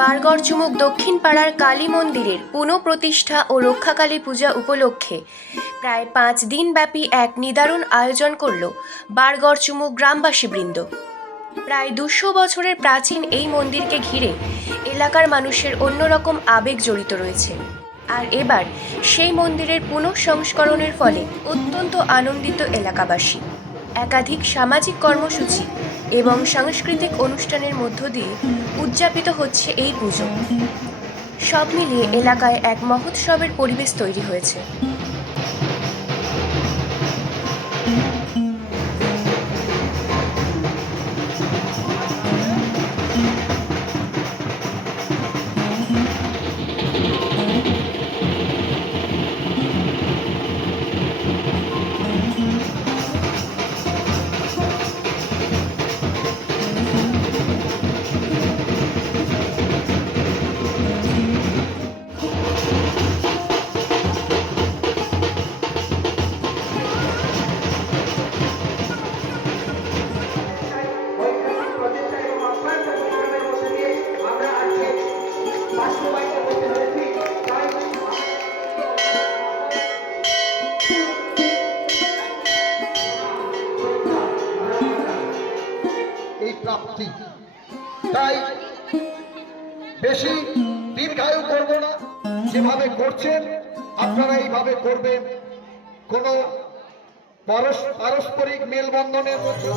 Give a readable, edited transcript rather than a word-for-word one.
বারগড় চুমুক দক্ষিণ পাড়ার কালী মন্দিরের পুনঃপ্রতিষ্ঠা ও রক্ষাকালী পূজা উপলক্ষে প্রায় 5 দিনব্যাপী এক নিদারুণ আয়োজন করল বারগড় চুমুক গ্রামবাসীবৃন্দ। প্রায় 200 বছরের প্রাচীন এই মন্দিরকে ঘিরে এলাকার মানুষের অন্যরকম আবেগ জড়িত রয়েছে। আর এবার সেই মন্দিরের পুনঃসংস্করণের ফলে অত্যন্ত আনন্দিত এলাকাবাসী। একাধিক সামাজিক কর্মসূচি এবং সাংস্কৃতিক অনুষ্ঠানের মধ্য দিয়ে উদযাপিত হচ্ছে এই পুজো। সব মিলিয়ে এলাকায় এক মহোৎসবের পরিবেশ তৈরি হয়েছে। এই প্রাপ্তি তাই বেশি দীর্ঘায়ু করব না, যেভাবে করছেন আপনারা এইভাবে করবেন। কোনো পারস্পরিক মেলবন্ধনের মধ্যে